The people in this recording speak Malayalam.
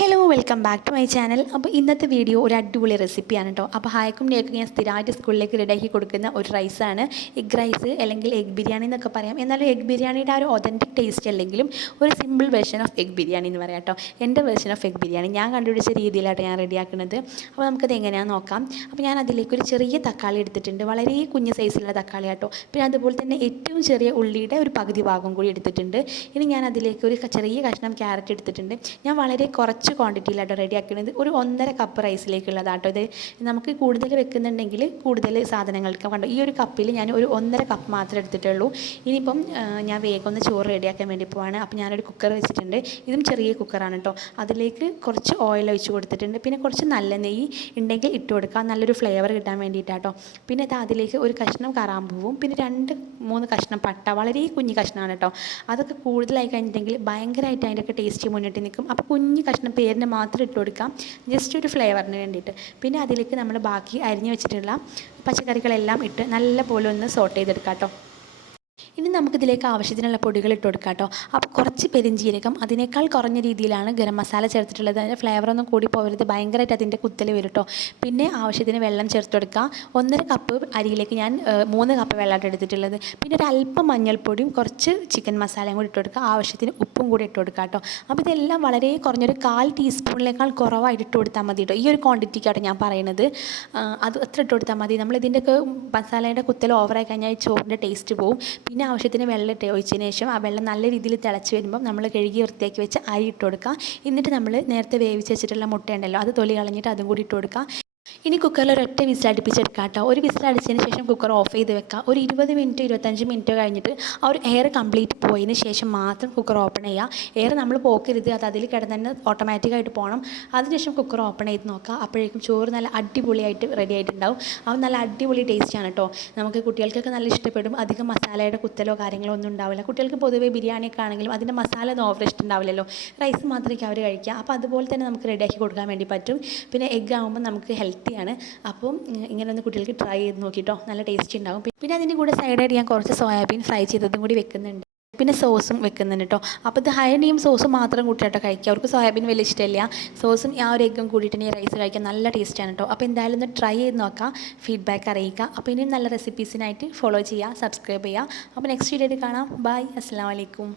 Hello welcome back to my channel. അപ്പോൾ ഇന്നത്തെ വീഡിയോ ഒരു അടിപൊളി റെസിപ്പിയാണ് കേട്ടോ. അപ്പോൾ ഹായ്ക്കും ഡേക്കും ഞാൻ സ്ഥിരമായിട്ട് സ്കൂളിലേക്ക് റെഡിയാക്കി കൊടുക്കുന്ന ഒരു റൈസാണ് എഗ് റൈസ്, അല്ലെങ്കിൽ എഗ് ബിരിയാണി എന്നൊക്കെ പറയാം. എന്നാലും എഗ് ബിരിയാണിയുടെ ആ ഒരു ഒതൻറ്റിക് ടേസ്റ്റ് അല്ലെങ്കിലും ഒരു simple version of egg biryani എന്ന് പറയാം കേട്ടോ. എൻ്റെ വെർഷൻ ഓഫ് എഗ് ബിരിയാണി ഞാൻ കണ്ടുപിടിച്ച രീതിയിലായിട്ട് ഞാൻ റെഡിയാക്കുന്നത്. അപ്പോൾ നമുക്കത് എങ്ങനെയാണെന്ന് നോക്കാം. അപ്പോൾ ഞാൻ അതിലേക്ക് ഒരു ചെറിയ തക്കാളി എടുത്തിട്ടുണ്ട്, വളരെ കുഞ്ഞ് സൈസിലുള്ള തക്കാളി കേട്ടോ. പിന്നെ അതുപോലെ തന്നെ ഏറ്റവും ചെറിയ ഉള്ളിയുടെ ഒരു പകുതി ഭാഗം കൂടി എടുത്തിട്ടുണ്ട്. ഇനി ഞാൻ അതിലേക്ക് ഒരു ചെറിയ കഷ്ണം ക്യാരറ്റ് എടുത്തിട്ടുണ്ട്. ഞാൻ വളരെ കുറച്ച് ക്വാണ്ടിറ്റിയിലാട്ടോ റെഡിയാക്കുന്നത്. ഒരു 1.5 കപ്പ് റൈസിലേക്കുള്ളതാട്ടോ ഇത്. നമുക്ക് കൂടുതൽ വെക്കുന്നുണ്ടെങ്കിൽ കൂടുതൽ സാധനങ്ങൾക്ക് കണ്ടോ, ഈ ഒരു കപ്പിൽ ഞാൻ ഒരു 1.5 കപ്പ് മാത്രമേ എടുത്തിട്ടുള്ളൂ. ഇനിയിപ്പം ഞാൻ വേഗം ഒന്ന് ചോറ് റെഡിയാക്കാൻ വേണ്ടി പോവാണ്. അപ്പോൾ ഞാനൊരു കുക്കർ വെച്ചിട്ടുണ്ട്. ഇതും ചെറിയ കുക്കറാണ് കേട്ടോ. അതിലേക്ക് കുറച്ച് ഓയിൽ ഒഴിച്ച് കൊടുത്തിട്ടുണ്ട്. പിന്നെ കുറച്ച് നല്ല നെയ്യ് ഉണ്ടെങ്കിൽ ഇട്ട് കൊടുക്കാം, നല്ലൊരു ഫ്ലേവർ കിട്ടാൻ വേണ്ടിയിട്ടാട്ടോ. പിന്നെ അതിലേക്ക് ഒരു കഷ്ണം കറാമ്പൂവും പിന്നെ 2-3 കഷ്ണം പട്ട, വളരെ കുഞ്ഞ് കഷ്ണമാണ് കേട്ടോ. അതൊക്കെ കൂടുതലായി കഴിഞ്ഞിട്ടുണ്ടെങ്കിൽ ഭയങ്കരമായിട്ട് അതിൻ്റെയൊക്കെ ടേസ്റ്റ് മുന്നിട്ട് നിൽക്കും. അപ്പോൾ കുഞ്ഞ് കഷ്ണം പേരിന് മാത്രം ഇട്ട് കൊടുക്കാം, ജസ്റ്റ് ഒരു ഫ്ലേവറിന് വേണ്ടിയിട്ട്. പിന്നെ അതിലേക്ക് നമ്മൾ ബാക്കി അരിഞ്ഞ് വെച്ചിട്ടുള്ള പച്ചക്കറികളെല്ലാം ഇട്ട് നല്ല പോലെ ഒന്ന് സോട്ട് ചെയ്തെടുക്കാം കേട്ടോ. ഇനി നമുക്കിതിലേക്ക് ആവശ്യത്തിനുള്ള പൊടികൾ ഇട്ട് കൊടുക്കാം കേട്ടോ. അപ്പോൾ കുറച്ച് പെരിഞ്ജീരകം, അതിനേക്കാൾ കുറഞ്ഞ രീതിയിലാണ് ഗരം മസാല ചേർത്തിട്ടുള്ളത്. അതിൻ്റെ ഫ്ലേവറൊന്നും കൂടി പോകരുത്, ഭയങ്കരമായിട്ട് അതിൻ്റെ കുത്തൽ വരും കേട്ടോ. പിന്നെ ആവശ്യത്തിന് വെള്ളം ചേർത്ത് കൊടുക്കുക. 1.5 കപ്പ് അരിയിലേക്ക് ഞാൻ 3 കപ്പ് വെള്ളമായിട്ട് എടുത്തിട്ടുള്ളത്. പിന്നെ ഒരു അല്പം മഞ്ഞൾപ്പൊടിയും കുറച്ച് ചിക്കൻ മസാലയും കൂടി ഇട്ട് കൊടുക്കുക. ആവശ്യത്തിന് ഉപ്പും കൂടി ഇട്ട് കൊടുക്കുക കേട്ടോ. അപ്പോൾ ഇതെല്ലാം വളരെ കുറഞ്ഞൊരു 1/4 ടീസ്പൂണിനേക്കാൾ കുറവായിട്ട് ഇട്ട് കൊടുത്താൽ മതി കേട്ടോ. ഈ ഒരു ക്വാണ്ടിറ്റിക്കാട്ടോ ഞാൻ പറയുന്നത്. അത് അത്ര ഇട്ട് കൊടുത്താൽ മതി. നമ്മളിതിൻ്റെയൊക്കെ മസാലയുടെ കുത്തൽ ഓവറായി കഴിഞ്ഞാൽ ചോറിൻ്റെ ടേസ്റ്റ് പോവും. പിന്നെ ആവശ്യത്തിന് വെള്ളം ഒഴിച്ചതിന് ശേഷം ആ വെള്ളം നല്ല രീതിയിൽ തിളച്ച് വരുമ്പം നമ്മൾ കഴുകി വൃത്തിയാക്കി വെച്ച് അരി ഇട്ട് കൊടുക്കുക. എന്നിട്ട് നമ്മൾ നേരത്തെ വേവിച്ച് വെച്ചിട്ടുള്ള മുട്ടയുണ്ടല്ലോ, അത് തൊലി കളഞ്ഞിട്ട് അതും കൂടി ഇട്ട് കൊടുക്കുക. ഇനി കുക്കറിൽ ഒരൊറ്റ വിസിൽ അടുപ്പിച്ചെടുക്കാം കേട്ടോ. ഒരു വിസിൽ അടിച്ചതിന് ശേഷം കുക്കർ ഓഫ് ചെയ്ത് വെക്കുക. ഒരു 20 മിനിറ്റ് 25 മിനിറ്റ് കഴിഞ്ഞിട്ട് ആ ഒരു എയർ കംപ്ലീറ്റ് പോയതിന് ശേഷം മാത്രം കുക്കർ ഓപ്പൺ ചെയ്യുക. എയർ നമ്മൾ പോക്കരുത്, അത് അതിൽ കിടന്ന് തന്നെ ഓട്ടോമാറ്റിക്കായിട്ട് പോകണം. അതിനുശേഷം കുക്കർ ഓപ്പൺ ചെയ്ത് നോക്കുക. അപ്പോഴേക്കും ചോറ് നല്ല അടിപൊളിയായിട്ട് റെഡി ആയിട്ടുണ്ടാവും. അത് നല്ല അടിപൊളി ടേസ്റ്റാണ് കേട്ടോ. നമുക്ക് കുട്ടികൾക്കൊക്കെ നല്ല ഇഷ്ടപ്പെടും. അധികം മസാലയുടെ കുത്തലോ കാര്യങ്ങളോ ഒന്നും ഉണ്ടാവില്ല. കുട്ടികൾക്ക് പൊതുവേ ബിരിയാണിയൊക്കെ ആണെങ്കിലും അതിൻ്റെ മസാല ഒന്നും ഓവർ ഇഷ്ടമുണ്ടാവില്ലല്ലോ. റൈസ് മാത്രമേ അവർ കഴിക്കുക. അപ്പോൾ അതുപോലെ തന്നെ നമുക്ക് റെഡിയാക്കി കൊടുക്കാൻ വേണ്ടി പറ്റും. പിന്നെ എഗ്ഗ് ആകുമ്പോൾ നമുക്ക് ഹെൽത്തിയാണ്. അപ്പം ഇങ്ങനെ ഒന്ന് കുട്ടികൾക്ക് ട്രൈ ചെയ്ത് നോക്കിയിട്ടോ, നല്ല ടേസ്റ്റ് ഉണ്ടാകും. പിന്നെ അതിൻ്റെ കൂടെ സൈഡായിട്ട് ഞാൻ കുറച്ച് സോയാബീൻ ഫ്രൈ ചെയ്തതും കൂടി വെക്കുന്നുണ്ട്. പിന്നെ സോസും വെക്കുന്നുണ്ട് കേട്ടോ. അപ്പോൾ ഇത് ഹൈഡിയും സോസും മാത്രം കൂട്ടിയിട്ടോ കഴിക്കുക. അവർക്ക് സോയാബീൻ വലിയ ഇഷ്ടമില്ല. സോസും ആ ഒരു എഗ്ഗും കൂടിയിട്ട് ഈ റൈസ് കഴിക്കാൻ നല്ല ടേസ്റ്റാണ് കേട്ടോ. അപ്പോൾ എന്തായാലും ഒന്ന് ട്രൈ ചെയ്ത് നോക്കാം, ഫീഡ്ബാക്ക് അറിയിക്കുക. അപ്പോൾ ഇനിയും നല്ല റെസിപ്പീസിനായിട്ട് ഫോളോ ചെയ്യുക, സബ്സ്ക്രൈബ് ചെയ്യുക. അപ്പോൾ നെക്സ്റ്റ് വീഡിയോയിൽ കാണാം. ബൈ, അസ്സലാമു അലൈക്കും.